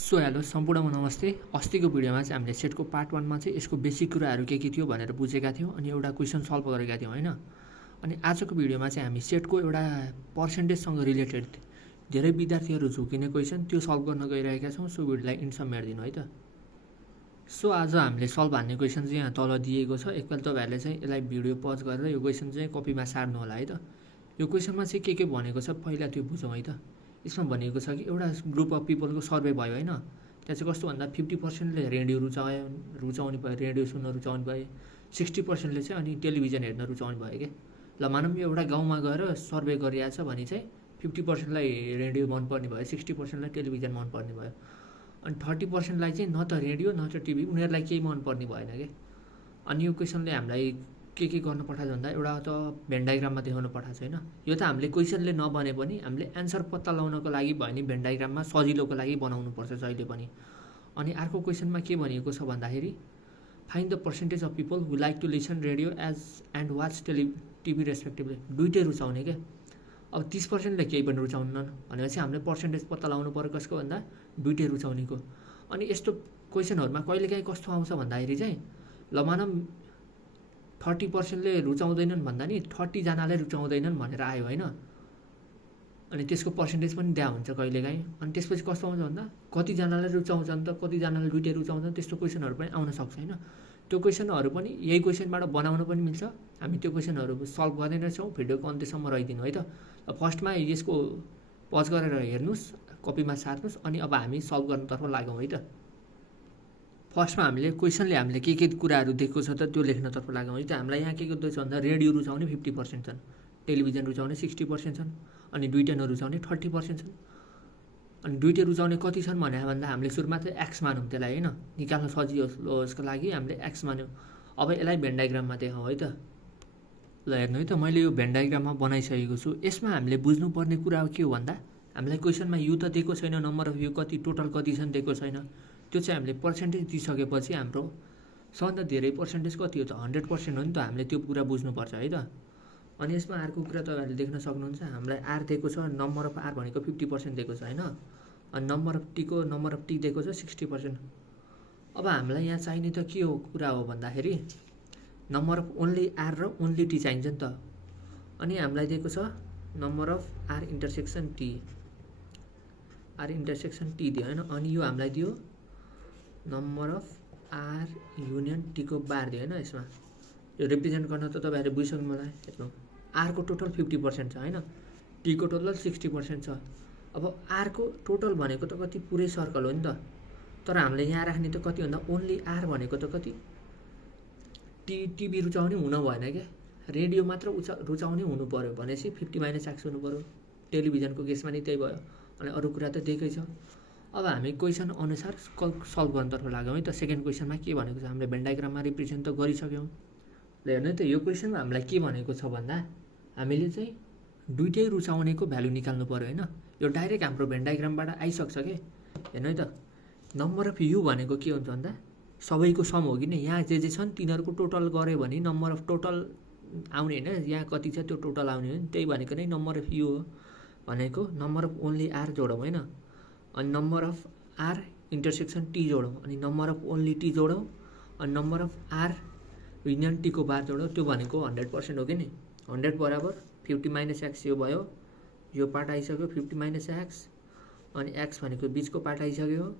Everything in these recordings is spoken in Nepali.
सो हेलो सम्पूर्णमा नमस्ते। अस्तिको भिडियोमा चाहिँ हामीले सेटको पार्ट 1 मा चाहिँ यसको बेसिक कुराहरू के थियो भनेर बुझेका थियौँ अनि एउटा क्वेसन सल्भ गरेका थियौँ हैन। अनि आजको भिडियोमा चाहिँ हामी सेटको एउटा पर्सेन्टेजसँग रिलेटेड धेरै विद्यार्थीहरू झुकिने क्वेसन त्यो सल्भ गर्न गइरहेका छौँ। सो भिडियोलाई इन्डसम्म हेर्दिनु है त। सो आज हामीले सल्भ हान्ने क्वेसन चाहिँ यहाँ तल दिएको छ। एकपल्ट तपाईहरुले चाहिँ यसलाई भिडियो पज गरेर यो क्वेसन चाहिँ कपीमा सार्नु होला है त। यो क्वेसनमा चाहिँ के भनेको छ पहिला त्यो बुझौँ है त। यसमा भनेको छ कि एउटा ग्रुप अफ पिपलको सर्वे भयो हैन। त्यहाँ चाहिँ कस्तो भन्दा 50%ले रेडियो रुचाउने भयो, रेडियो सुन्न रुचाउने भयो, 60%ले चाहिँ अनि टेलिभिजन हेर्न रुचाउने भयो के। ल मानौँ यो एउटा गाउँमा गएर सर्वे गरिरहेछ भने चाहिँ 50%लाई रेडियो मनपर्ने भयो, 60%लाई टेलिभिजन मनपर्ने भयो, अनि 30%लाई चाहिँ न त रेडियो न त टिभी उनीहरूलाई केही मनपर्ने भएन के। अनि यो क्वेसनले हामीलाई के गर्न पठाएको भन्दा एउटा त भेन डायग्राममा देखाउन पठाएको छ हैन। यो त हामीले क्वेसनले नबने पनि हामीले एन्सर पत्ता लगाउनको लागि भयो नि भेन डायग्राममा सजिलोको लागि बनाउनु पर्छ जहिले पनि। अनि अर्को क्वेसनमा के भनिएको छ भन्दाखेरि find the percentage of people who like to listen radio as and watch TV respectively. दुईटै रुचाउने के। अब 30%ले केही पनि रुचाउन्न भनेपछि हामीले पर्सेन्टेज पत्ता लगाउनु पर्यो कसको भन्दा दुईटै रुचाउनेको। अनि यस्तो क्वेसनहरुमा कहिलेकाहीँ कस्तो आउँछ भन्दाखेरि चाहिँ ल मानौँ 30%ले रुचाउँदैनन् भन्दा नि 30 जनाले रुचाउँदैनन् भनेर आयो हैन। अनि त्यसको पर्सेन्टेज पनि दिया हुन्छ कहिलेकाहीँ। अनि त्यसपछि कस्तो आउँछ भन्दा कति जनाले रुचाउँछन् त, कति जनाले दुईटै रुचाउँछन्, त्यस्तो क्वेसनहरु पनि आउन सक्छ हैन। त्यो क्वेसनहरु पनि यही क्वेसनबाट बनाउन पनि मिल्छ। हामी त्यो क्वेसनहरु सल्भ गर्ने नै छौं। भिडियोको अन्त्यसम्म रहिदिनु है त। फर्स्टमा यसको पज गरेर हेर्नुस्, कपीमा सार्नुस् अनि अब हामी सल्भ गर्नतर्फ लागौं है त। फर्स्टमा हामीले क्वेसनले हामीले के कुराहरू दिएको छ त त्यो लेख्नतर्फ लागौं है त। हामीलाई यहाँ के दिएको छ भन्दा रेडियो रुचाउने 50% छन्, टेलिभिजन रुचाउने 60% छन्, अनि दुईटै नरुचाउने 30% छन्। अनि दुईटै रुचाउने कति छन् भने भन्दा हामीले सुरुमा चाहिँ x मानौं त्यसलाई हैन। निकाल्न सजिलो होस्को लागि हामीले x मान्यौं। अब यसलाई भेन डायग्राममा देखाउँ है त। ल हेर्नु है त, मैले यो भेन डायग्राममा बनाइसकेको छु। यसमा हामीले बुझ्नुपर्ने कुरा के हो भन्दा हामीलाई क्वेसनमा यु त दिएको छैन, नम्बर अफ यु कति टोटल कति छन् दिएको छैन। त्यो चाहिँ हामीले पर्सेन्टेज दिइसकेपछि हाम्रो सबभन्दा धेरै पर्सेन्टेज कति हो त 100% हो नि त। हामीले त्यो कुरा बुझ्नुपर्छ है त। अनि यसमा अर्को कुरा तपाईहरुले देख्न सक्नुहुन्छ, हामीलाई r दिएको छ, नम्बर अफ r भनेको 50% दिएको छ हैन। अनि नम्बर अफ t दिएको छ 60%। अब हामीलाई यहाँ चाहिने त के हो कुरा हो भन्दाखेरि नम्बर अफ ओन्ली r र ओन्ली t चाहिन्छ नि त। अनि हामीलाई दिएको छ number of r intersection t दियो हैन। अनि यो हामीलाई दियो number of r union t को बार दियो हैन। यसमा यो रिप्रेजेन्ट गर्न त तपाईहरुले बुझिसक्नु होला। हेर्नु r को टोटल 50% छ हैन, t को टोटल 60% छ। अब r को टोटल भनेको त कति पुरै सर्कल हो नि त। तर हामीले यहाँ राख्ने त कति भन्दा ओन्ली r भनेको त कति टिभी रुचाउने हुन भएन के। रेडियो मात्र रुचाउने हुनु पर्यो भनेपछि 50 - x हुनु पर्यो। टेलिभिजनको केसमा नि त्यही भयो। अनि अरु कुरा त दिएकै छ। अब हामी क्वेसन अनुसार सल्भ गर्नतर्फ लागौं है त। सेकेन्ड क्वेसनमा के भनेको छ हामीले भेन डायग्राममा रिप्रेजेन्ट त गरिसक्यौं। ल हेर्नु है त, यो क्वेसनमा हामीलाई के भनेको छ भन्दा हामीले चाहिँ दुईटै रुचाउनेको भ्यालु निकाल्नु पर्यो हैन। यो डाइरेक्ट हाम्रो भेन डायग्रामबाट आइसक्छ के। हेर्नु है त, नम्बर अफ यु भनेको के हुन्छ भन्दा सबैको सम हो कि नि। यहाँ जे छन् तिनीहरुको टोटल गर्यो भने नम्बर अफ टोटल आउने हैन। यहाँ कति छ त्यो टोटल आउने हो नि। त्यही भनेको नै नम्बर अफ यु हो भनेको नम्बर अफ ओन्ली r जोडौं हैन। अनि number of r intersection t जोडौं, अनि नम्बर अफ ओन्ली t जोडौं, अनि number of r union t को बार जोडौं। त्यो भनेको 100% हो कि नि। 100 बराबर 50 - x यो भयो। यो पार्ट आइसक्यो 50 - x। अनि x भनेको बीचको पार्ट आइसक्यो।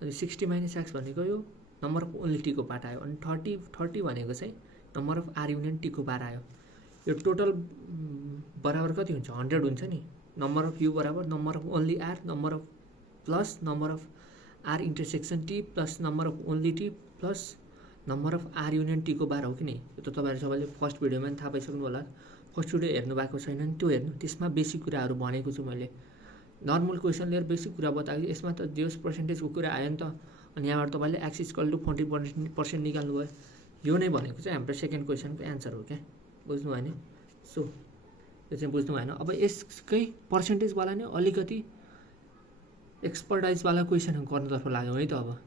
अनि 60 - x भनेको यो नम्बर अफ ओन्ली t को पार्ट आयो। अनि 30 भनेको चाहिँ number of r union t को बार आयो। यो टोटल बराबर कति हुन्छ 100 हुन्छ नि। नम्बर अफ यु बराबर number of only r number of plus number of r intersection t plus number of only t plus number of r union t को बार हो कि नि। यो त तपाईहरु सबैले फर्स्ट भिडियोमा पनि थाहा पाइसक्नु होला। फर्स्ट भिडियो हेर्नु भएको छैन नि त्यो हेर्नु, त्यसमा बेसिक कुराहरु भनेको छु मैले। नर्मल क्वेसन लिएर बेसिक कुरा बताएको, यसमा त जेस पर्सेन्टेजको कुरा आयो नि त। अनि यहाँबाट तपाईले x = 40% निकाल्नु भयो। यो नै भनेको चाहिँ हाम्रो सेकेन्ड क्वेसनको एन्सर हो के। बुझ्नु भयो नि। सो यो चाहिँ बुझ्नु भएन। अब यसकै पर्सेन्टेज वाला नै अलिकति एक्सपर्टाइज वाला क्वेसन गर्नतर्फ लाग्यौं है त अब।